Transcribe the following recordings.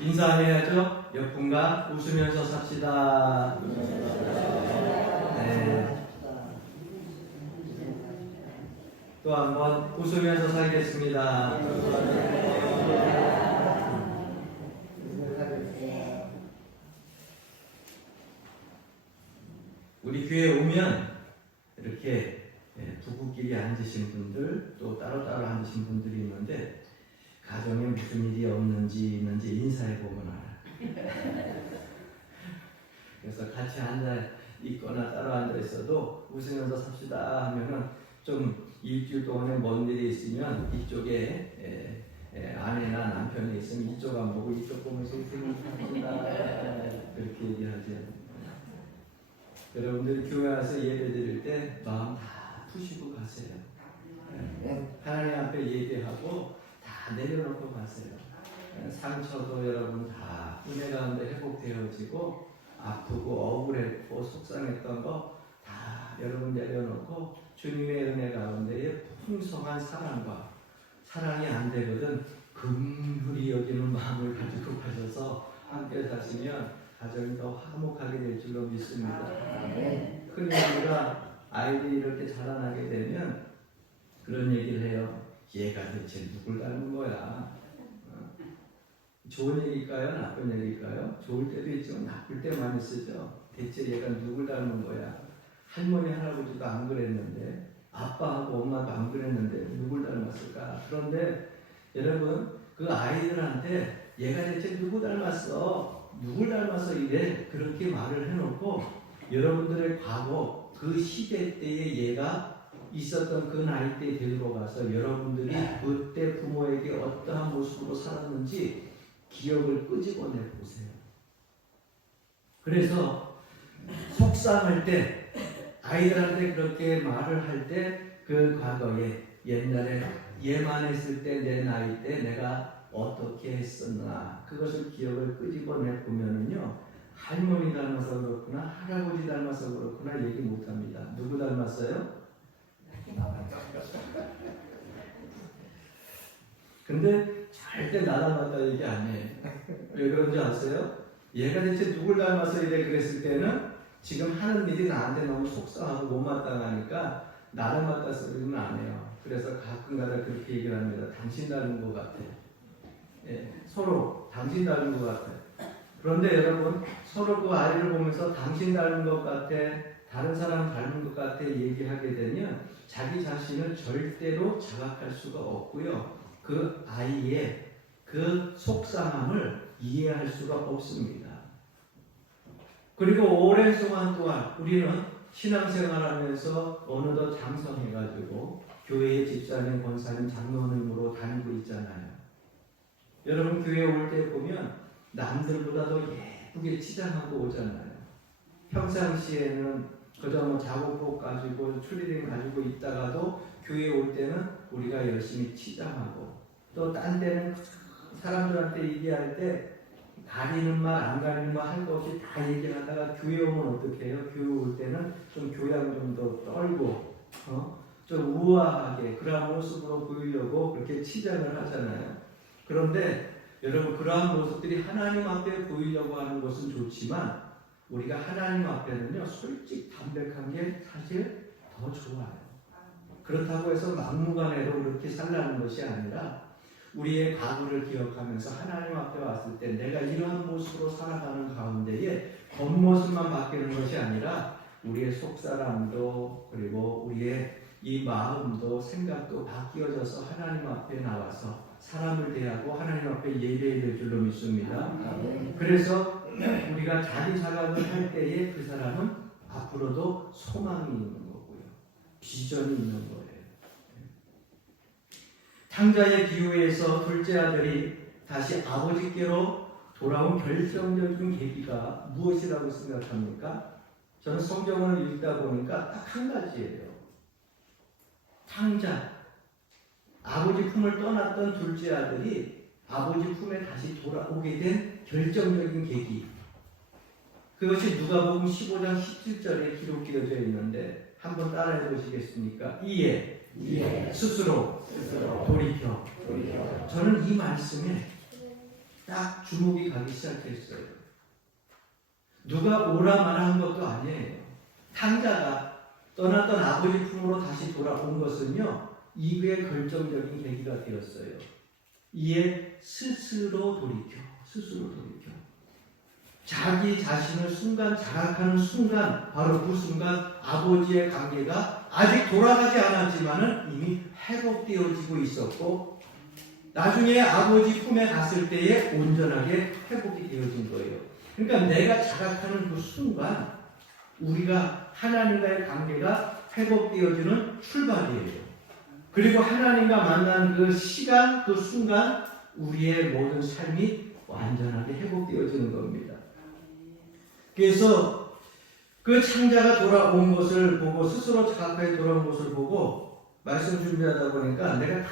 인사해야죠. 옆분과 웃으면서 삽시다. 네. 또 한번 웃으면서 살겠습니다. 우리 교회에 오면 이렇게 부부끼리 앉으신 분들, 또 따로따로 앉으신 분들이 있는데 가정에 무슨 일이 있는지 인사해 보면 알아요. 그래서 같이 앉아 있거나 따로 앉아 있어도 웃으면서 삽시다 하면은 좀 일주일 동안에 먼 일이 있으면 이쪽에 아내나 남편이 있으면 이쪽 안 보고 이쪽 보면서 웃으면서 삽시다 그렇게 얘기하죠. 여러분들이 교회 와서 예배 드릴 때 마음 다 푸시고 가세요. 하나님 앞에 예배하고 다 내려놓고 가세요. 상처도 여러분 다 은혜 가운데 회복되어지고 아프고 억울했고 속상했던 거 다 여러분 내려놓고 주님의 은혜 가운데에 풍성한 사랑과 사랑이 안 되거든 긍휼히 여기는 마음을 가지고 가셔서 함께 사시면 가정이 더 화목하게 될 줄로 믿습니다. 큰아이가 아이들이 이렇게 자라나게 되면 그런 얘기를 해요. 얘가 대체 누굴 닮은 거야? 좋은 얘기일까요? 나쁜 얘기일까요? 좋을 때도 있지만 나쁠 때 많이 쓰죠. 대체 얘가 누굴 닮은 거야? 할머니, 할아버지도 안 그랬는데 아빠하고 엄마도 안 그랬는데 누굴 닮았을까? 그런데 여러분 그 아이들한테 얘가 대체 누구 닮았어? 누굴 닮아서 이래? 그렇게 말을 해놓고 여러분들의 과거 그 시대 때에 얘가 있었던 그 나이 때에 되돌아가서 여러분들이 그때 부모에게 어떠한 모습으로 살았는지 기억을 끄집어내 보세요. 그래서 속상할 때 아이들한테 그렇게 말을 할 때 그 과거에 옛날에 얘만 했을 때 내 나이 때 내가 어떻게 했었나 그것을 기억을 끄집어내 보면은요 할머니 닮아서 그렇구나 할아버지 닮아서 그렇구나 얘기 못합니다. 누구 닮았어요? 근데 절대 나 닮았다 얘기 안 해. 왜 그런지 아세요? 얘가 대체 누굴 닮아서 이래 그랬을 때는 지금 하는 일이 나한테 너무 속상하고 못마땅하니까 나 닮았다 소리는 안 해요. 그래서 가끔가다 그렇게 얘기를 합니다. 당신 닮은 것 같아. 서로 당신 닮은 것 같아. 그런데 여러분 서로 그 아이를 보면서 당신 닮은 것 같아 다른 사람 닮은 것 같아 얘기하게 되면 자기 자신을 절대로 자각할 수가 없고요. 그 아이의 그 속상함을 이해할 수가 없습니다. 그리고 오랜 동안 또한 우리는 신앙생활하면서 어느덧 장성해가지고 교회의 집사님, 권사님, 장로님으로 다니고 있잖아요. 여러분 교회 올 때 보면 남들보다 더 예쁘게 치장하고 오잖아요. 평상시에는 그저 뭐 작업복 가지고 출리링 가지고 있다가도 교회 올 때는 우리가 열심히 치장하고 또 딴 때는 사람들한테 얘기할 때 가리는 말 안 가리는 말 할 거 없이 다 얘기를 하다가 교회 오면 어떻게 해요? 교회 올 때는 좀 교양 좀 더 떨고 좀 우아하게 그러한 모습으로 보이려고 그렇게 치장을 하잖아요. 그런데 여러분 그러한 모습들이 하나님 앞에 보이려고 하는 것은 좋지만 우리가 하나님 앞에는요 솔직 담백한 게 사실 더 좋아요. 그렇다고 해서 막무가내로 그렇게 살라는 것이 아니라 우리의 과거를 기억하면서 하나님 앞에 왔을 때 내가 이러한 모습으로 살아가는 가운데에 겉모습만 바뀌는 것이 아니라 우리의 속사람도 그리고 우리의 이 마음도 생각도 바뀌어져서 하나님 앞에 나와서 사람을 대하고 하나님 앞에 예배해야 될 줄로 믿습니다. 그래서 우리가 자기 자각을 할 때에 그 사람은 앞으로도 소망이 있는 거고요. 비전이 있는 거예요. 탕자의 비유에서 둘째 아들이 다시 아버지께로 돌아온 결정적인 계기가 무엇이라고 생각합니까? 저는 성경을 읽다 보니까 딱 한 가지예요. 탕자, 아버지 품을 떠났던 둘째 아들이 아버지 품에 다시 돌아오게 된 결정적인 계기. 그것이 누가복음 15장 17절에 기록되어져 있는데 한번 따라해 보시겠습니까? 이에 스스로 돌이켜. 저는 이 말씀에 딱 주목이 가기 시작했어요. 누가 오라 마라 한 것도 아니에요. 탕자가 떠났던 아버지 품으로 다시 돌아온 것은요, 이후의 결정적인 계기가 되었어요. 이에 스스로 돌이켜. 자기 자신을 순간 자각하는 순간, 바로 그 순간 아버지의 관계가 아직 돌아가지 않았지만은 이미 회복되어지고 있었고, 나중에 아버지 품에 갔을 때에 온전하게 회복이 되어진 거예요. 그러니까 내가 자각하는 그 순간, 우리가 하나님과의 관계가 회복되어지는 출발이에요. 그리고 하나님과 만난 그 시간, 그 순간, 우리의 모든 삶이 완전하게 회복되어지는 겁니다. 그래서 그 창자가 돌아온 것을 보고, 스스로 자각하게 돌아온 것을 보고 말씀 준비하다 보니까 내가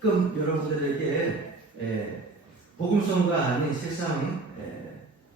가끔 여러분들에게 복음성가 아닌 세상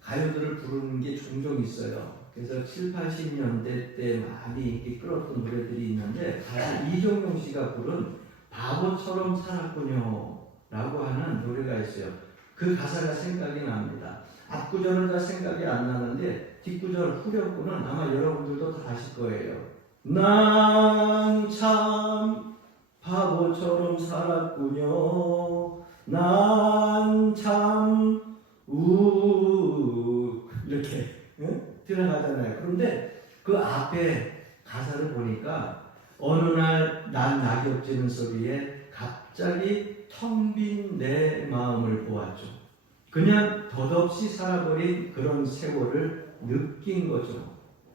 가요들을 부르는 게 종종 있어요. 그래서 7, 80년대 때 많이 인기 끌었던 노래들이 있는데, 가수 이종용 씨가 부른 바보처럼 살았군요 라고 하는 노래가 있어요. 그 가사가 생각이 납니다. 앞구절은 다 생각이 안 나는데 뒷구절 후렴구는 아마 여러분들도 다 아실 거예요. 난 참 바보처럼 살았군요. 난 참 이렇게 들어가잖아요. 그런데 그 앞에 가사를 보니까 어느 날 난 낙엽 지는 소리에 갑자기 텅 빈 내 마음을 보았죠. 그냥 덧없이 살아버린 그런 세월을 느낀 거죠.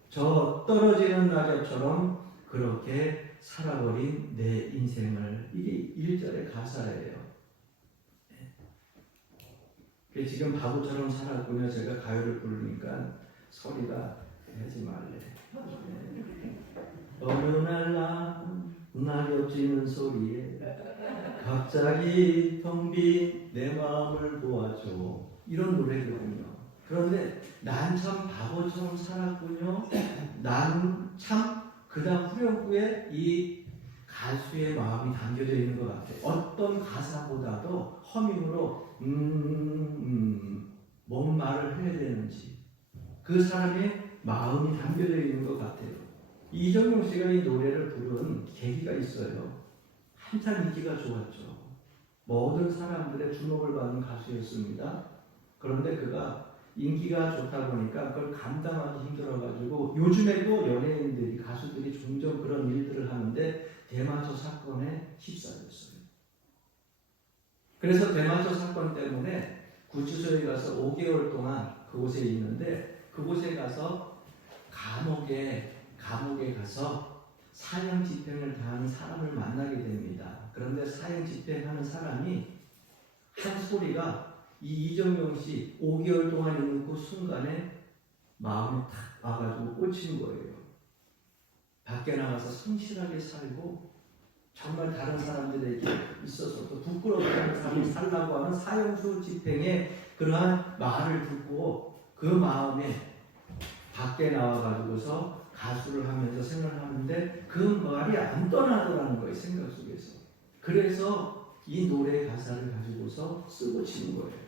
저 떨어지는 낙엽처럼 그렇게 살아버린 내 인생을. 이게 1절의 가사예요. 지금 바보처럼 살았군요. 제가 가요를 부르니까 소리가 하지 말래. 어느 날 낙엽 지는 소리에 갑자기 텅 빈 내 마음을 보아줘. 이런 노래거든요. 그런데 난 참 바보처럼 살았군요. 난 참, 그 다음 후렴구에 이 가수의 마음이 담겨져 있는 것 같아요. 어떤 가사보다도 허밍으로 뭔 말을 해야 되는지 그 사람의 마음이 담겨져 있는 것 같아요. 이정용 씨가 이 노래를 부른 계기가 있어요. 한참 인기가 좋았죠. 모든 사람들의 주목을 받는 가수였습니다. 그런데 그가 인기가 좋다 보니까 그걸 감당하기 힘들어가지고, 요즘에도 연예인들이, 가수들이 종종 그런 일들을 하는데 대마초 사건에 휩싸였어요. 그래서 대마초 사건 때문에 구치소에 가서 5개월 동안 그곳에 있는데, 그곳에 가서 감옥에 가서 사형 집행을 당한 사람을 만나게 됩니다. 그런데 사형 집행하는 사람이 한 소리가 이 이정용 씨 5개월 동안 있는 그 순간에 마음에 탁 와가지고 꽂힌 거예요. 밖에 나가서 성실하게 살고 정말 다른 사람들에게 있어서도 부끄럽지 않은 삶을 살라고 하는 사형수 집행의 그러한 말을 듣고 그 마음에 밖에 나와가지고서 가수를 하면서 생각하는데 그 말이 안 떠나더라는 거예요. 생각 속에서. 그래서 이 노래 가사를 가지고서 쓰고 치는 거예요.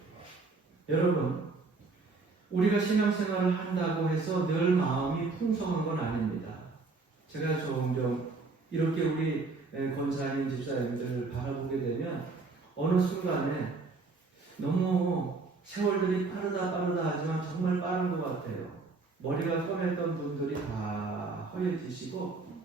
여러분, 우리가 신앙생활을 한다고 해서 늘 마음이 풍성한 건 아닙니다. 제가 종종 이렇게 우리 권사님, 집사님들 바라보게 되면 어느 순간에 너무 세월들이 빠르다 하지만 정말 빠른 것 같아요. 머리가 검했던 분들이 다 허해지시고,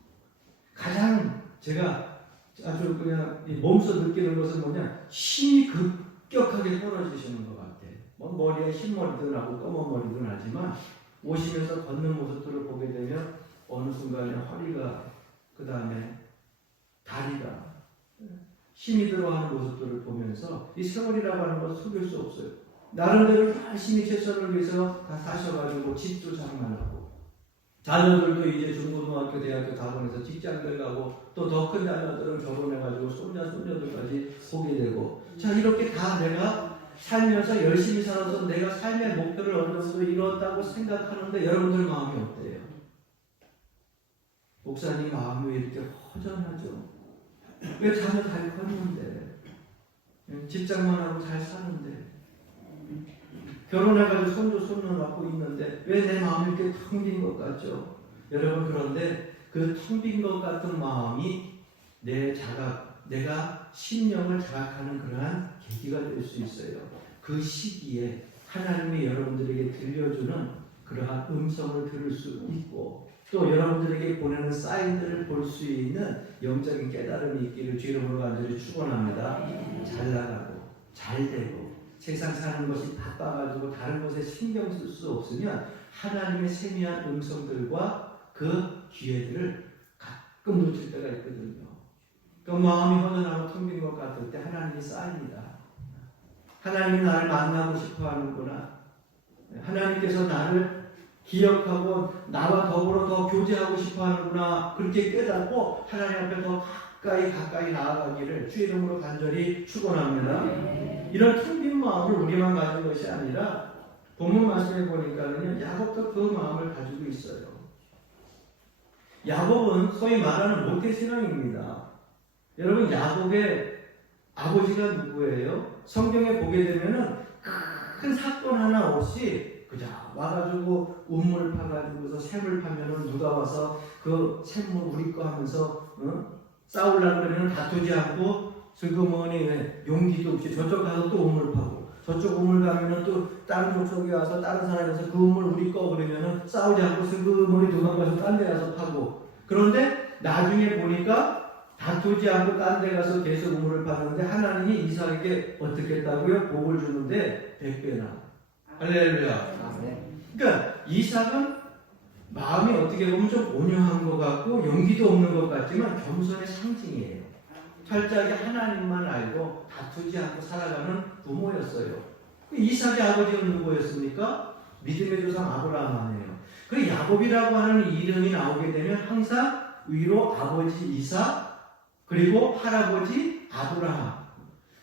가장 제가 아주 그냥 몸소 느끼는 것은 뭐냐, 힘이 급격하게 떨어지시는 것 같아요. 뭐 머리에 흰머리도 나고 검은 머리도 나지만 오시면서 걷는 모습들을 보게 되면 어느 순간에 허리가, 그 다음에 다리가 힘이 들어가는 모습들을 보면서 이 세월이라고 하는 것을 속일 수 없어요. 나름대로 열심히 최선을 위해서 다 사셔가지고 집도 장만하고, 자녀들도 이제 중고등학교, 대학교 다 보내서 직장들 가고, 또 더 큰 자녀들은 결혼해가지고 손녀들까지 보게 되고, 자, 이렇게 다 내가 살면서 열심히 살아서 내가 삶의 목표를 어느 정도 이뤘다고 생각하는데 여러분들 마음이 어때요? 목사님 마음이 왜 이렇게 허전하죠? 왜 자녀 잘 컸는데, 직장만 하고 잘 사는데, 결혼해가지고 손주 손녀 갖고 있는데 왜 내 마음이 이렇게 텅 빈 것 같죠? 여러분, 그런데 그 텅 빈 것 같은 마음이 내가 심령을 자각하는 그러한 계기가 될 수 있어요. 그 시기에 하나님이 여러분들에게 들려주는 그러한 음성을 들을 수 있고, 또 여러분들에게 보내는 사인들을 볼 수 있는 영적인 깨달음이 있기를 주 이름으로 간절히 축원합니다. 잘 나가고 잘 되고 세상 사는 것이 바빠가지고 다른 것에 신경 쓸 수 없으면 하나님의 세미한 음성들과 그 기회들을 가끔 놓칠 때가 있거든요. 그 마음이 허전하고 텅 빈 것 같을 때 하나님이 쌓입니다. 하나님이 나를 만나고 싶어 하는구나. 하나님께서 나를 기억하고 나와 더불어 더 교제하고 싶어 하는구나. 그렇게 깨닫고 하나님 앞에 더 가까이 나아가기를 주 이름으로 간절히 축원합니다. 이런 텅 빈 마음을 우리만 가진 것이 아니라 본문 말씀에 보니까는 야곱도 그 마음을 가지고 있어요. 야곱은 소위 말하는 모태신앙입니다. 여러분, 야곱의 아버지가 누구예요? 성경에 보게 되면은 큰 사건 하나 없이 그냥 와가지고 우물 파가지고서 샘을 파면은 누가 와서 그 샘물 우리 거 하면서 싸우려고 그러면 다투지 않고 슬그머니 용기도 없이 저쪽 가서 또 우물 파고 저쪽 우물 가면은 또 다른 족속이 와서 다른 사람이 와서 그 우물 우리 거 그러면은 싸우지 않고 슬그머니 도망가서 딴 데 가서 파고, 그런데 나중에 보니까 다투지 않고 딴 데 가서 계속 우물을 파는데 하나님이 이삭에게 어떻게 했다고요? 복을 주는데 100배나. 할렐루야. 그러니까 이삭은 마음이 어떻게 보면 좀 온유한 것 같고 용기도 없는 것 같지만 겸손의 상징이에요. 철저하게 하나님만 알고 다투지 않고 살아가는 부모였어요. 이삭의 아버지는 누구였습니까? 믿음의 조상 아브라함이에요. 그 야곱이라고 하는 이름이 나오게 되면 항상 위로 아버지 이삭 그리고 할아버지 아브라함,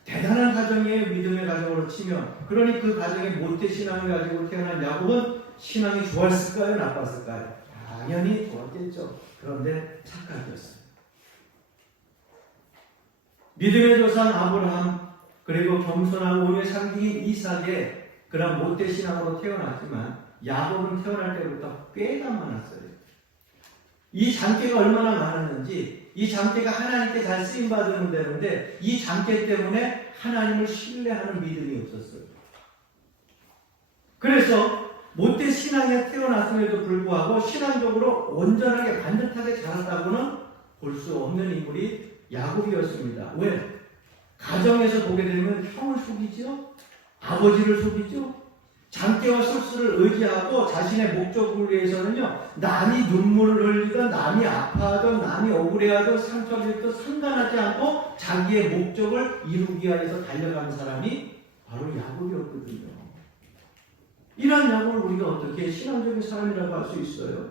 대단한 가정이에요. 믿음의 가정으로 치면. 그러니 그 가정에 모태신앙을 가지고 태어난 야곱은 신앙이 좋았을까요? 나빴을까요? 당연히 좋았겠죠. 그런데 착각이었어요. 믿음의 조상 아브라함 그리고 겸손한 온유의 상징인 이삭의 그런 모태신앙으로 태어났지만 야곱은 태어날 때부터 꾀가 많았어요. 이 장깨가 얼마나 많았는지, 이 장깨가 하나님께 잘 쓰임받으면 되는데 이 장깨 때문에 하나님을 신뢰하는 믿음이 없었어요. 그래서 모태 신앙에 태어났음에도 불구하고 신앙적으로 온전하게 반듯하게 자랐다고는 볼 수 없는 인물이 야곱이었습니다. 왜? 가정에서 보게 되면 형을 속이죠? 아버지를 속이죠? 장깨와 술수를 의지하고 자신의 목적을 위해서는요, 남이 눈물을 흘리든 남이 아파하든 남이 억울해하든 상처를 입든 상관하지 않고 자기의 목적을 이루기 위해서 달려가는 사람이 바로 야곱이었거든요. 이러한 야곱을 우리가 어떻게 신앙적인 사람이라고 할 수 있어요?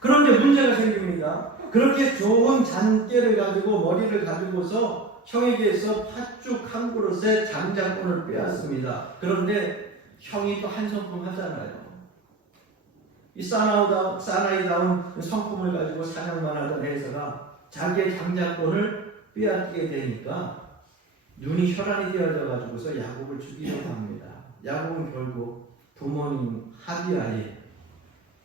그런데 문제가 생깁니다. 그렇게 좋은 잔깨를 가지고 머리를 가지고서 형에게서 팥죽 한 그릇에 장자권을 빼앗습니다. 그런데 형이 또 한 성품 하잖아요. 이 사나이다운 성품을 가지고 사냥만 하던 에서가 자기의 장자권을 빼앗게 되니까 눈이 혈안이 되어져 가지고서 야곱을 죽이려고 합니다. 야곱은 결국 부모님 하디아의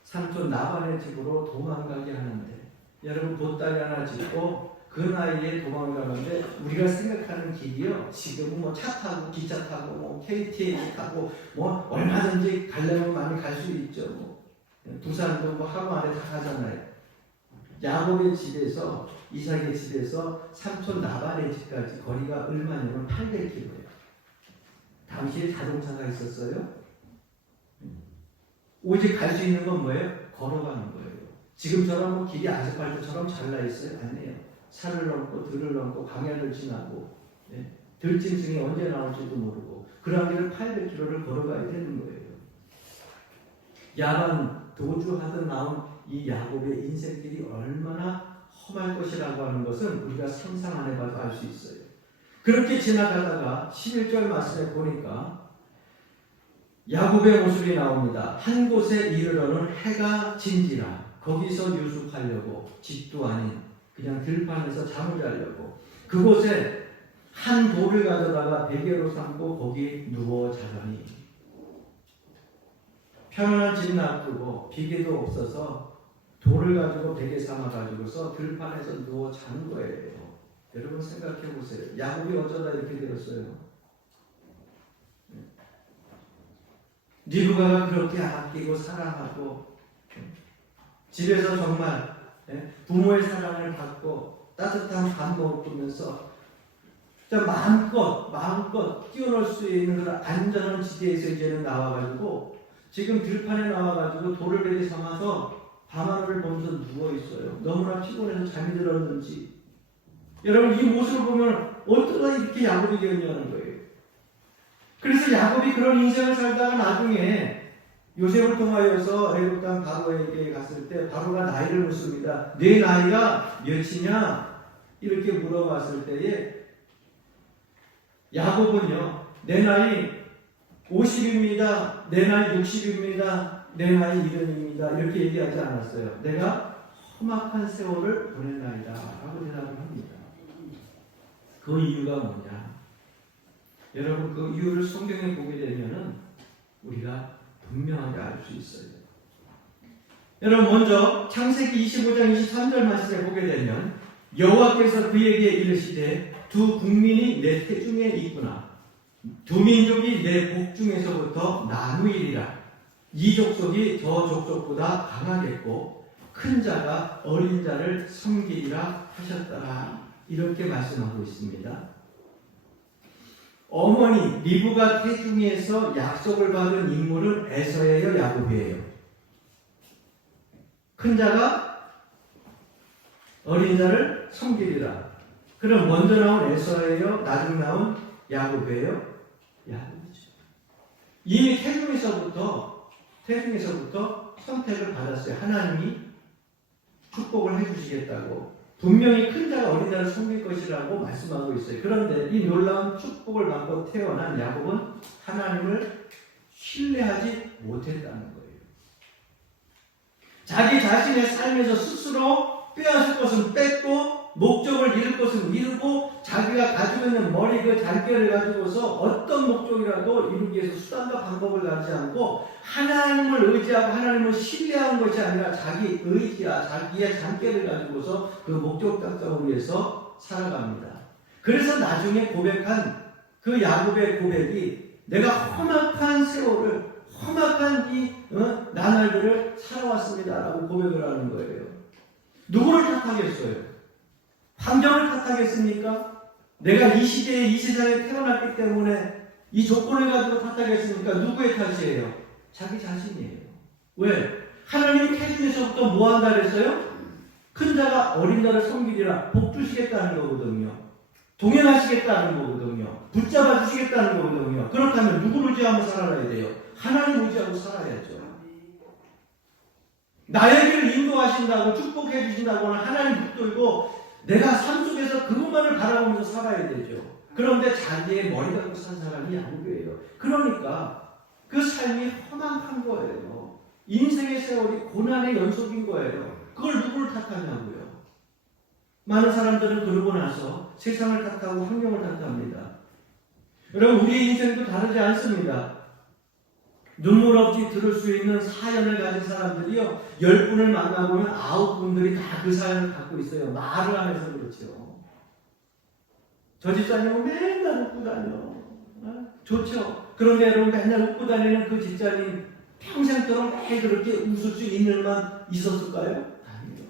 삼촌 라반의 집으로 도망가게 하는데, 여러분 보따리 하나 짚고 그 나이에 도망가는데 우리가 생각하는 길이요, 지금은 뭐 차 타고 기차 타고 뭐 KTX 타고 뭐 얼마든지 가려면 많이 갈 수 있죠. 뭐 부산도 뭐 하루 안에 다 가잖아요. 야곱의 집에서 이삭의 집에서 삼촌 라반의 집까지 거리가 얼마냐면 800km예요. 당시에 자동차가 있었어요? 오직 갈 수 있는 건 뭐예요? 걸어가는 거예요. 지금처럼 뭐 길이 아스팔트처럼 잘나 있어요? 아니에요. 산을 넘고 들을 넘고 강야를 지나고, 들짐승이 언제 나올지도 모르고 그런 길을 800km를 걸어가야 되는 거예요. 야만 도주하듯 나온 이 야곱의 인생길이 얼마나 험할 것이라고 하는 것은 우리가 상상 안 해봐도 알 수 있어요. 그렇게 지나가다가 11절 말씀에 보니까 야곱의 모습이 나옵니다. 한 곳에 이르러는 해가 진지라 거기서 유숙하려고, 집도 아닌 그냥 들판에서 잠을 자려고 그곳에 한 돌을 가져다가 베개로 삼고 거기 누워 자더니 편안한 집 놔두고 비계도 없어서 돌을 가지고 베개 삼아 가지고서 들판에서 누워 자는 거예요. 여러분 생각해 보세요. 야곱이 어쩌다 이렇게 되었어요? 리브가가 그렇게 아끼고 사랑하고 집에서 정말 부모의 사랑을 받고 따뜻한 밥 먹으면서 마음껏 뛰어놀 수 있는 그런 안전한 지대에서 이제는 나와가지고 지금 들판에 나와가지고 돌을 베개 삼아서 밤하늘을 보면서 누워있어요. 너무나 피곤해서 잠이 들었는지. 여러분 이 모습을 보면 어쩌다 이렇게 야곱이 되었냐는 거예요. 그래서 야곱이 그런 인생을 살다가 나중에 요셉을 통하여서 애굽 땅 바로에게 갔을 때 바로가 나이를 묻습니다. 네 나이가 몇이냐? 이렇게 물어봤을 때에 야곱은요, 내 나이 50입니다. 내 나이 60입니다. 내 나이 70입니다. 이렇게 얘기하지 않았어요. 내가 험악한 세월을 보냈나이다 라고 대답을 합니다. 그 이유가 뭐냐? 여러분 그 이유를 성경에 보게 되면은 우리가 분명하게 알 수 있어요. 여러분 먼저 창세기 25장 23절 말씀에 보게 되면 여호와께서 그에게 이르시되 두 국민이 내 태중에 있구나. 두 민족이 내 복중에서부터 나누이리라. 이 족속이 저 족속보다 강하겠고 큰 자가 어린 자를 섬기리라 하셨더라. 이렇게 말씀하고 있습니다. 어머니 리브가 태중에서 약속을 받은 인물은 에서예요, 야곱이에요? 큰 자가 어린 자를 섬기리라. 그럼 먼저 나온 에서예요? 나중 나온 야곱이에요? 야곱이죠. 이미 태중에서부터 선택을 받았어요. 하나님이 축복을 해주시겠다고. 분명히 큰 자가 어린 자를 섬길 것이라고 말씀하고 있어요. 그런데 이 놀라운 축복을 받고 태어난 야곱은 하나님을 신뢰하지 못했다는 거예요. 자기 자신의 삶에서 스스로 빼앗을 것은 뺐고 목적을 이룰 것은 이루고 자기가 가지고 있는 머리 그 잔꾀를 가지고서 어떤 목적이라도 이루기 위해서 수단과 방법을 가지 않고 하나님을 의지하고 하나님을 신뢰하는 것이 아니라 자기 의지야 자기의 잔꾀를 가지고서 그 목적 달성을 위해서 살아갑니다. 그래서 나중에 고백한 그 야곱의 고백이 내가 험악한 세월을 험악한 이 나날들을 살아왔습니다라고 고백을 하는 거예요. 누구를 탓하겠어요? 환경을 탓하겠습니까? 내가 이 시대에 이 세상에 태어났기 때문에 이 조건을 가지고 탓하겠습니까? 누구의 탓이에요? 자기 자신이에요. 왜? 하나님이 태중에서부터 뭐 한다 그랬어요? 큰 자가 어린 자를 섬기리라. 복 주시겠다는 거거든요. 동행하시겠다는 거거든요. 붙잡아 주시겠다는 거거든요. 그렇다면 누구를 의지하며 살아야 돼요? 하나님 의지하고 살아야죠. 나의 길을 인도하신다고 축복해 주신다고 하는 하나님 붙들고 내가 삶 속에서 그것만을 바라보면서 살아야 되죠. 그런데 자기의 머리 갖고 산 사람이 야곱이에요. 그러니까 그 삶이 험악한 거예요. 인생의 세월이 고난의 연속인 거예요. 그걸 누구를 탓하냐고요. 많은 사람들은 그러고 나서 세상을 탓하고 환경을 탓합니다. 여러분 우리의 인생도 다르지 않습니다. 눈물 없이 들을 수 있는 사연을 가진 사람들이요 10분을 만나보면 9분들이 다 그 사연을 갖고 있어요. 말을 하면서 그렇죠. 저 집사님은 맨날 웃고 다녀. 좋죠. 그런데 여러분 맨날 웃고 다니는 그 집사님 평생도록 매일 그렇게 웃을 수 있는 일만 있었을까요? 아니요.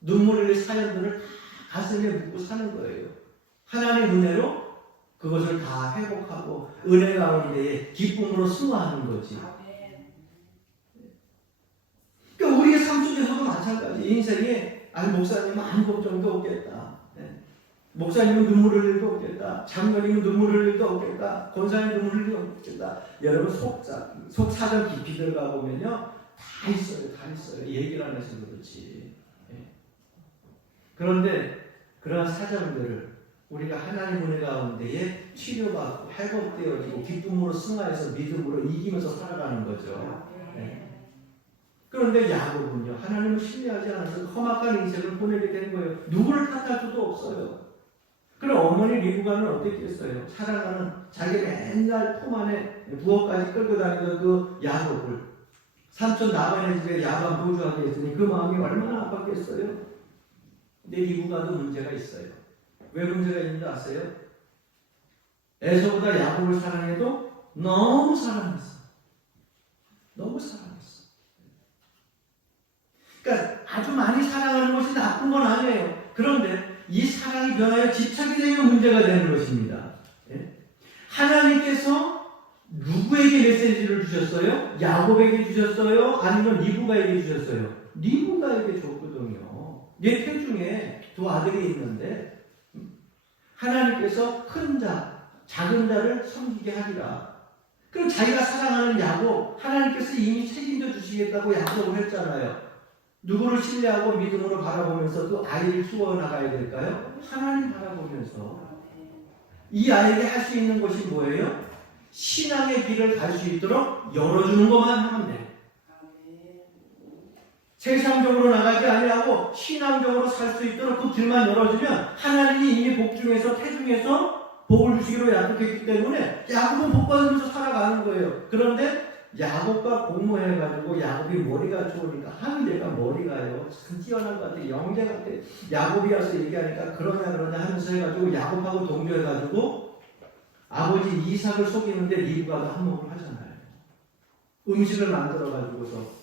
눈물 흘릴 사연들을 다 가슴에 묻고 사는 거예요. 하나님의 은혜로 그것을 다 회복하고 은혜 가운데에 기쁨으로 승화하는 거지. 그러니까 우리의 삶 속에서도 마찬가지. 인생에 목사님은 안 걱정도 없겠다. 목사님은 눈물 흘릴 도 없겠다. 장로님은 눈물 흘릴 도 없겠다. 권사님 눈물 흘릴 도 없겠다. 여러분 속사정 깊이 들어가 보면요 다 있어요. 얘기를 안 해서 그렇지. 그런데 그러한 사정들을 우리가 하나님 은혜 가운데에 치료받고 회복되어지고 기쁨으로 승화해서 믿음으로 이기면서 살아가는 거죠. 그런데 야곱은요 하나님을 신뢰하지 않아서 험악한 인생을 보내게 된 거예요. 누구를 탓할 수도 없어요. 그럼 어머니 리브가는 어떻게 했어요? 사랑하는 자기 맨날 품 안에 부엌까지 끌고 다니던 그 야곱을 삼촌 나만의 집에 야간 보조하게 했으니 그 마음이 얼마나 아팠겠어요? 근데 리브가도 문제가 있어요. 왜 문제가 있는지 아세요? 에서보다 야곱을 사랑해도 너무 사랑했어. 너무 사랑했어. 그러니까 아주 많이 사랑하는 것이 나쁜 건 아니에요. 그런데 이 사랑이 변하여 집착이 되면 문제가 되는 것입니다. 예? 하나님께서 누구에게 메시지를 주셨어요? 야곱에게 주셨어요? 아니면 리브가에게 주셨어요? 리브가에게 줬거든요. 얘 태중에 두 아들이 있는데 하나님께서 큰 자, 작은 자를 섬기게 하리라. 그럼 자기가 사랑하는 야곱, 하나님께서 이미 책임져 주시겠다고 약속을 했잖아요. 누구를 신뢰하고 믿음으로 바라보면서 또 아이를 키워나가야 될까요? 하나님 바라보면서. 이 아이에게 할 수 있는 것이 뭐예요? 신앙의 길을 갈 수 있도록 열어주는 것만 하면 돼. 세상적으로 나가지 아니하고 신앙적으로 살 수 있도록 그 길만 열어주면 하나님이 이미 복 중에서 태중에서 복을 주시기로 약속했기 때문에 야곱은 복 받으면서 살아가는 거예요. 그런데 야곱과 공모해가지고 야곱이 머리가 좋으니까 내가 머리가요 참 뛰어난 것 같아, 영재 같아. 야곱이 와서 얘기하니까 그러냐 하면서 해가지고 야곱하고 동조해가지고 아버지 이삭을 속이는데 리브가도 한몫을 하잖아요. 음식을 만들어가지고서.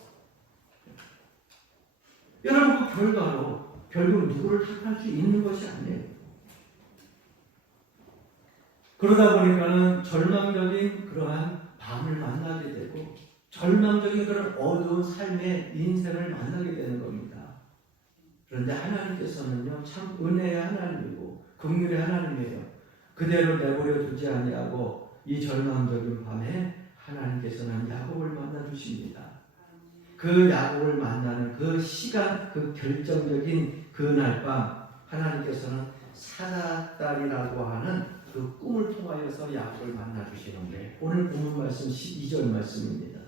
여러분, 그 결과로 결국 누구를 탓할 수 있는 것이 아니에요. 그러다 보니까는 절망적인 그러한 밤을 만나게 되고 절망적인 그런 어두운 삶의 인생을 만나게 되는 겁니다. 그런데 하나님께서는요 참 은혜의 하나님이고 긍휼의 하나님이에요. 그대로 내버려 두지 아니하고 이 절망적인 밤에 하나님께서는 야곱을 만나 주십니다. 그 야곱을 만나는 그 시간, 그 결정적인 그날 밤 하나님께서는 사닥다리라고 하는 그 꿈을 통하여서 야곱을 만나 주시는데 오늘 본문 말씀 12절 말씀입니다.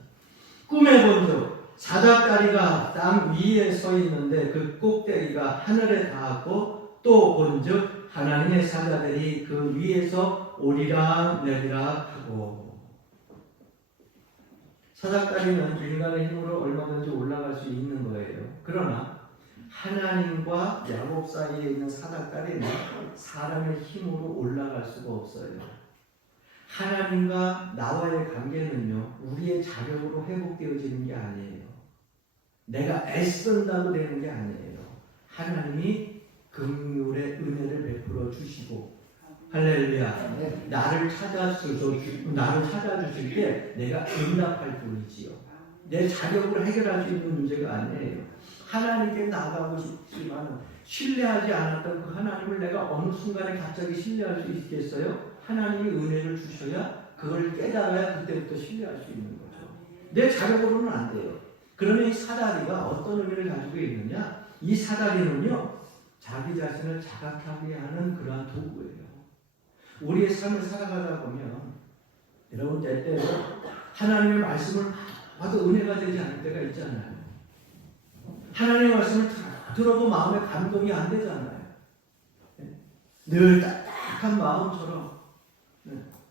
꿈에 본즉 사닥다리가 땅 위에 서 있는데 그 꼭대기가 하늘에 닿았고 또 본즉 하나님의 사자들이 그 위에서 오리락 내리락 하고. 사닥다리는 인간의 힘으로 얼마든지 올라갈 수 있는 거예요. 그러나 하나님과 야곱 사이에 있는 사닥다리는 사람의 힘으로 올라갈 수가 없어요. 하나님과 나와의 관계는요 우리의 자력으로 회복되어지는 게 아니에요. 내가 애쓴다고 되는 게 아니에요. 하나님이 긍휼의 은혜를 베풀어 주시고 할렐루야. 나를 찾아주실 때 내가 응답할 뿐이지요. 내 자력으로 해결할 수 있는 문제가 아니에요. 하나님께 나가고 싶지만 신뢰하지 않았던 그 하나님을 내가 어느 순간에 갑자기 신뢰할 수 있겠어요? 하나님이 은혜를 주셔야 그걸 깨달아야 그때부터 신뢰할 수 있는 거죠. 내 자력으로는 안 돼요. 그러면 이 사다리가 어떤 의미를 가지고 있느냐? 이 사다리는요 자기 자신을 자각하게 하는 그러한 도구예요. 우리의 삶을 살아가다 보면 여러분 때때로 하나님의 말씀을 봐도 은혜가 되지 않을 때가 있잖아요. 하나님의 말씀을 들어도 마음에 감동이 안 되잖아요. 늘 딱딱한 마음처럼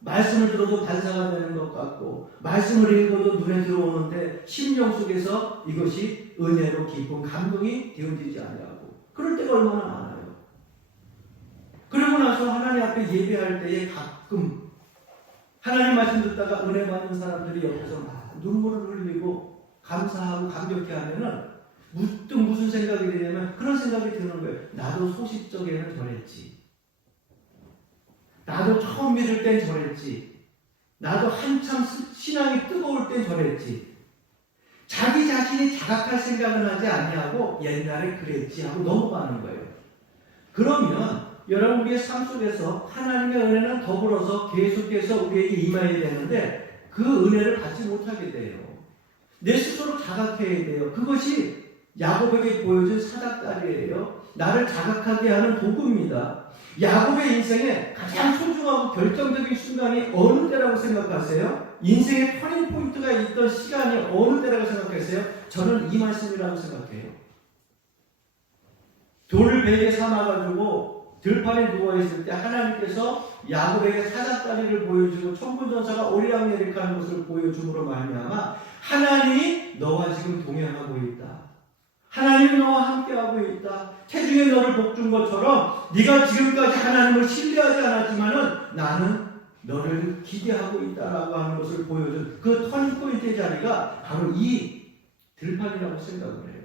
말씀을 들어도 반사가 되는 것 같고 말씀을 읽어도 눈에 들어오는데 심령 속에서 이것이 은혜로 깊은 감동이 되어지지 않냐고. 그럴 때가 얼마나 많아요. 그러고 나서 하나님 앞에 예배할 때에 가끔 하나님 말씀 듣다가 은혜 받는 사람들이 옆에서 막 눈물을 흘리고 감사하고 감격해하면은 문득 무슨 생각이 드냐면 그런 생각이 드는 거예요. 나도 소식적에는 저랬지. 나도 처음 믿을 땐 저랬지. 나도 한참 신앙이 뜨거울 땐 저랬지. 자기 자신이 자각할 생각은 하지 아니하고 옛날에 그랬지 하고 넘어가는 거예요. 그러면 여러분 우리의 삶 속에서 하나님의 은혜는 더불어서 계속해서 우리에게 임해야 되는데 그 은혜를 받지 못하게 돼요. 내 스스로 자각해야 돼요. 그것이 야곱에게 보여준 사닥다리예요. 나를 자각하게 하는 도구입니다. 야곱의 인생에 가장 소중하고 결정적인 순간이 어느 때라고 생각하세요? 인생의 터닝 포인트가 있던 시간이 어느 때라고 생각하세요? 저는 이 말씀이라고 생각해요. 돌을 베개 삼아가지고 들판에 누워있을 때 하나님께서 야곱에게 사자다리를 보여주고 천군전사가 오리락내리락하는 것을 보여줌으로 말미암아 하나님이 너와 지금 동행하고 있다. 하나님이 너와 함께하고 있다. 태중에 너를 복준 것처럼 네가 지금까지 하나님을 신뢰하지 않았지만은 나는 너를 기대하고 있다라고 하는 것을 보여준 그 터닝포인트의 자리가 바로 이 들판이라고 생각을 해요.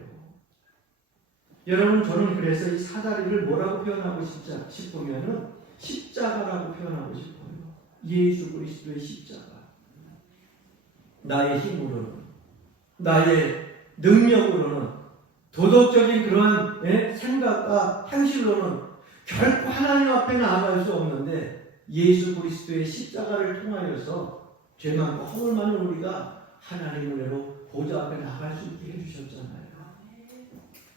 여러분, 저는 그래서 이 사다리를 뭐라고 표현하고 싶으면은 십자가라고 표현하고 싶어요. 예수 그리스도의 십자가. 나의 힘으로는, 나의 능력으로는, 도덕적인 그런 생각과 현실로는 결코 하나님 앞에 나아갈 수 없는데 예수 그리스도의 십자가를 통하여서 죄 많고 허물 많은 우리가 하나님 은혜로 보좌 앞에 나갈 수 있게 해주셨잖아요.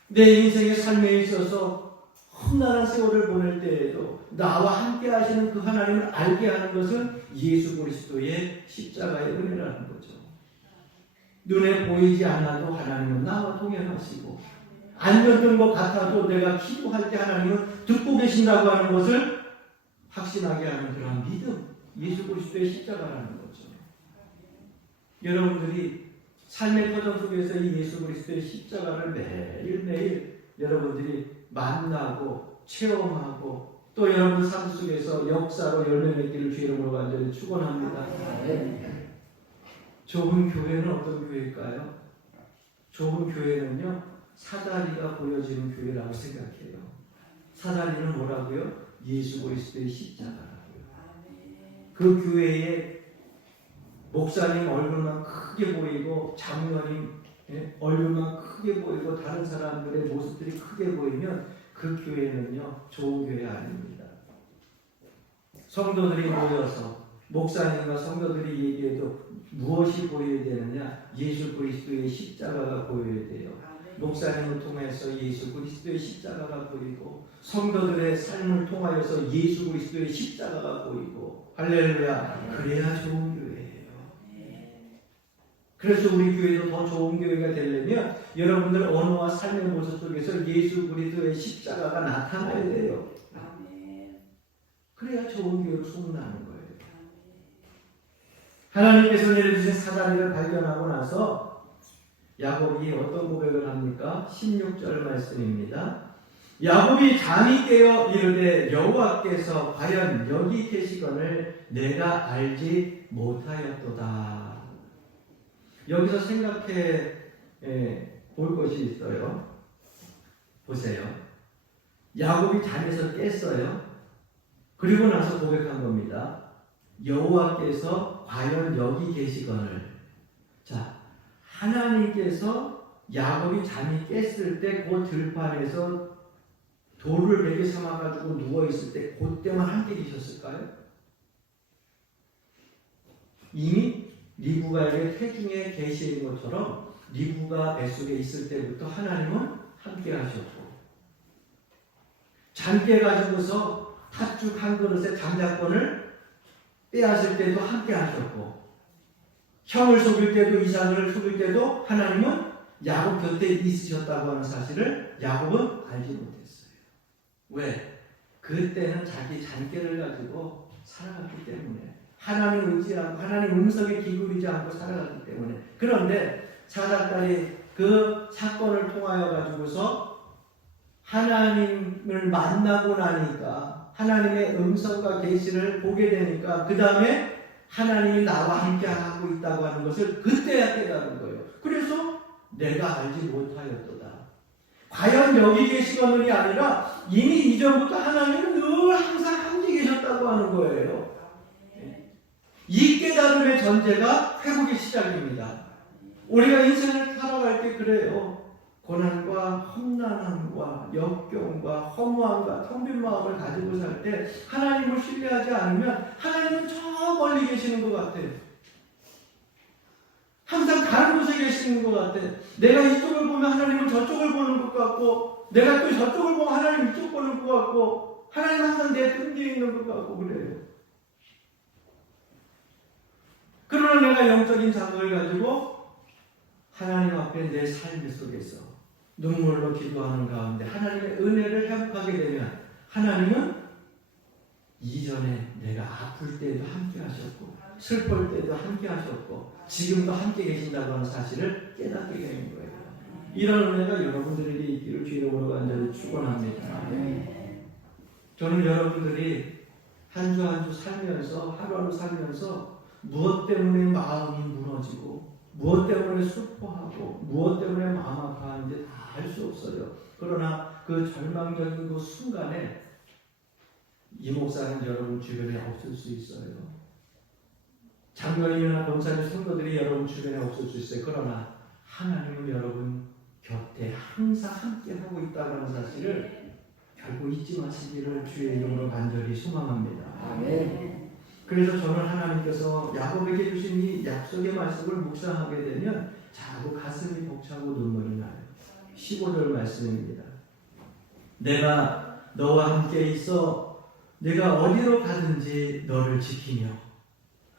내 인생의 삶에 있어서 험난한 세월을 보낼 때에도 나와 함께 하시는 그 하나님을 알게 하는 것은 예수 그리스도의 십자가의 은혜라는 거죠. 눈에 보이지 않아도 하나님은 나와 동행하시고, 안 듣는 것 같아도 내가 기도할 때 하나님은 듣고 계신다고 하는 것을 확신하게 하는 그런 믿음, 예수 그리스도의 십자가라는 거죠. 여러분들이 삶의 터전 속에서 이 예수 그리스도의 십자가를 매일매일 여러분들이 만나고 체험하고 또 여러분 삶 속에서 역사로 열매 맺기를 주의 이름으로 간절히 축원합니다. 좋은 교회는 어떤 교회일까요? 좋은 교회는요, 사다리가 보여지는 교회라고 생각해요. 사다리는 뭐라고요? 예수 그리스도의 십자가라고요. 그 교회에 목사님 얼굴만 크게 보이고 장로님 얼굴만 크게 보이고 다른 사람들의 모습들이 크게 보이면 그 교회는요, 좋은 교회 아닙니다. 성도들이 모여서 목사님과 성도들이 얘기해도 무엇이 보여야 되느냐? 예수 그리스도의 십자가가 보여야 돼요. 목사님을 통해서 예수 그리스도의 십자가가 보이고 성도들의 삶을 통하여서 예수 그리스도의 십자가가 보이고, 할렐루야. 그래야 좋은 교회예요. 그래서 우리 교회도 더 좋은 교회가 되려면 여러분들 언어와 삶의 모습 속에서 예수 그리스도의 십자가가 나타나야 돼요. 그래야 좋은 교회로 소문나는 거예요. 하나님께서 내려주신 사다리를 발견하고 나서 야곱이 어떤 고백을 합니까? 16절 말씀입니다. 야곱이 잠이 깨어 이르되 여호와께서 과연 여기 계시거늘 내가 알지 못하였도다. 여기서 생각해 볼 것이 있어요. 보세요. 야곱이 잠에서 깼어요. 그리고 나서 고백한 겁니다. 여호와께서 과연 여기 계시거늘. 자, 하나님께서 야곱이 잠이 깼을 때 그 들판에서 돌을 베개 삼아가지고 누워있을 때 그때만 함께 계셨을까요? 이미 리브가에게 태중에 계시는 것처럼 리브가 뱃속에 있을 때부터 하나님은 함께 하셨고, 잠 깨가지고서 팥죽 한 그릇에 장자권을 빼앗을 때도 함께 하셨고, 형을 속일 때도 이삭을 속일 때도 하나님은 야곱 곁에 있으셨다고 하는 사실을 야곱은 알지 못했어요. 왜? 그때는 자기 잔꾀를 가지고 살아갔기 때문에, 하나님을 의지하고 하나님 음성에 기울이지 않고 살아갔기 때문에. 그런데 사단딸이 그 사건을 통하여 가지고서 하나님을 만나고 나니까, 하나님의 음성과 계시를 보게 되니까 그 다음에 하나님이 나와 함께하고 있다고 하는 것을 그때야 깨달은 거예요. 그래서 내가 알지 못하였도다. 과연 여기 계시거든이 아니라 이미 이전부터 하나님은 늘 항상 함께 계셨다고 하는 거예요. 이 깨달음의 전제가 회복의 시작입니다. 우리가 인생을 살아갈 때 그래요. 고난과 험난함과 역경과 허무함과 텅 빈 마음을 가지고 살 때 하나님을 신뢰하지 않으면 하나님은 저 멀리 계시는 것 같아요. 항상 다른 곳에 계시는 것 같아요. 내가 이쪽을 보면 하나님은 저쪽을 보는 것 같고, 내가 또 저쪽을 보면 하나님 이쪽 보는 것 같고, 하나님은 항상 내 등 뒤에 있는 것 같고 그래요. 그러나 내가 영적인 자극을 가지고 하나님 앞에 내 삶 속에서 눈물로 기도하는 가운데 하나님의 은혜를 회복하게 되면 하나님은 이전에 내가 아플 때도 함께 하셨고 슬플 때도 함께 하셨고 지금도 함께 계신다고 하는 사실을 깨닫게 되는 거예요. 이런 은혜가 여러분들에게 있기를 주님으로 간절히 축원합니다. 저는 여러분들이 한 주 한 주 살면서 하루하루 살면서 무엇 때문에 마음이 무너지고 무엇 때문에 슬퍼하고 무엇 때문에 마음 아파하는지 다 알 수 없어요. 그러나 그 절망적인 그 순간에 이 목사는 여러분 주변에 없을 수 있어요. 장로님이나 권사님 성도들이 여러분 주변에 없을 수 있어요. 그러나 하나님은 여러분 곁에 항상 함께하고 있다는 사실을 결국 잊지 마시기를 주의 이름으로 간절히 소망합니다. 아멘. 그래서 저는 하나님께서 야곱에게 주신 이 약속의 말씀을 묵상하게 되면 자꾸 가슴이 벅차고 눈물이 나요. 15절 말씀입니다. 내가 너와 함께 있어 내가 어디로 가든지 너를 지키며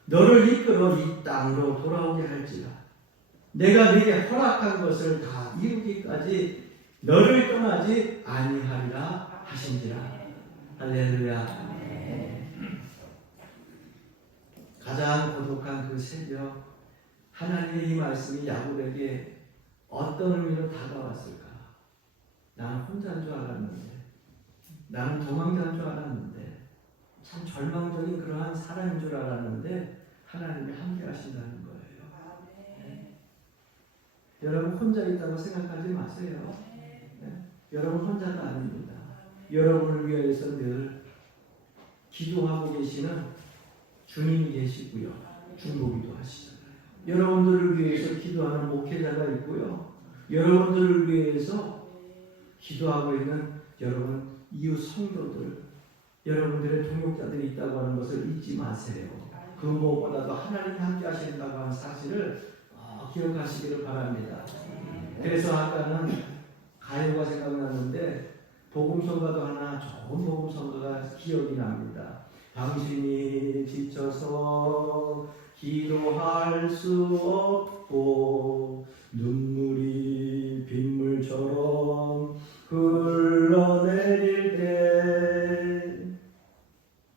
너를 이끌어 이 땅으로 돌아오게 할지라. 내가 네게 허락한 것을 다 이루기까지 너를 떠나지 아니하리라 하신지라. 할렐루야. 가장 고독한 그 새벽 하나님의 이 말씀이 야곱에게 어떤 의미로 다가왔을까? 나는 혼자인 줄 알았는데 나는 도망자인 줄 알았는데 참 절망적인 그러한 사람인 줄 알았는데 하나님이 함께 하신다는 거예요. 여러분 혼자 있다고 생각하지 마세요. 여러분 혼자가 아닙니다. 여러분을 위해서 늘 기도하고 계시는 주님이 계시고요. 중보기도 하시잖아요. 여러분들을 위해서 기도하는 목회자가 있고요. 여러분들을 위해서 기도하고 있는 여러분 이웃 성도들, 여러분들의 동역자들이 있다고 하는 것을 잊지 마세요. 그 무엇보다도 하나님이 함께 하신다고 하는 사실을 기억하시기를 바랍니다. 그래서 아까는 가요가 생각나는데 복음성가도 하나 좋은 복음성가가 기억이 납니다. 당신이 지쳐서 기도할 수 없고 눈물이 빗물처럼 흘러내릴 때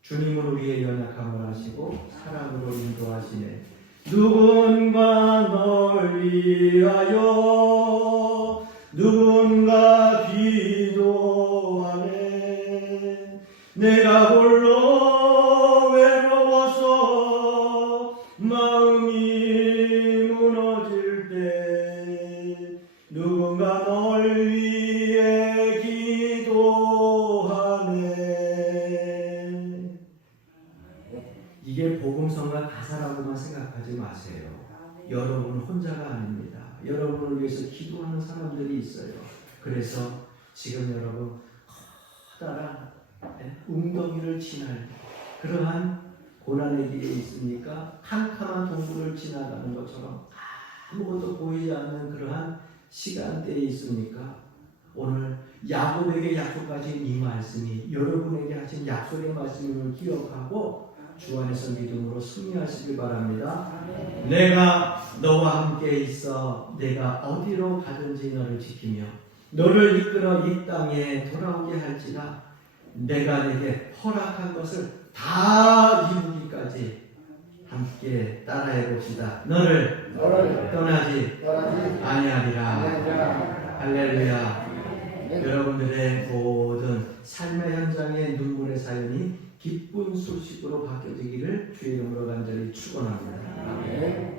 주님을 위해 연약함을 하시고 사랑으로 인도하시네. 누군가 널 위하여 누군가 기도하네. 내가 홀로 외로워서 마음이 무너질 때 누군가 널 위해 기도하네. 이게 복음성가 가사라고만 생각하지 마세요. 여러분 혼자가 아닙니다. 여러분을 위해서 기도하는 사람들이 있어요. 그래서 지금 여러분 커다란 웅덩이를 지날 그러한 고난의 길에 있으니까 캄캄한 동굴을 지나가는 것처럼 아무것도 보이지 않는 그러한 시간대에 있으니까 오늘 야곱에게 약속하신 이 말씀이 여러분에게 하신 약속의 말씀을 기억하고 주 안에서 믿음으로 승리하시길 바랍니다. 내가 너와 함께 있어 내가 어디로 가든지 너를 지키며 너를 이끌어 이 땅에 돌아오게 할지라. 내가 내게 허락한 것을 다 이루기까지 함께 따라해 봅시다. 너를 떠나지 아니하리라. 할렐루야. 여러분들의 모든 삶의 현장의 눈물의 사연이 기쁜 소식으로 바뀌어지기를 주의 이름으로 간절히 축원합니다.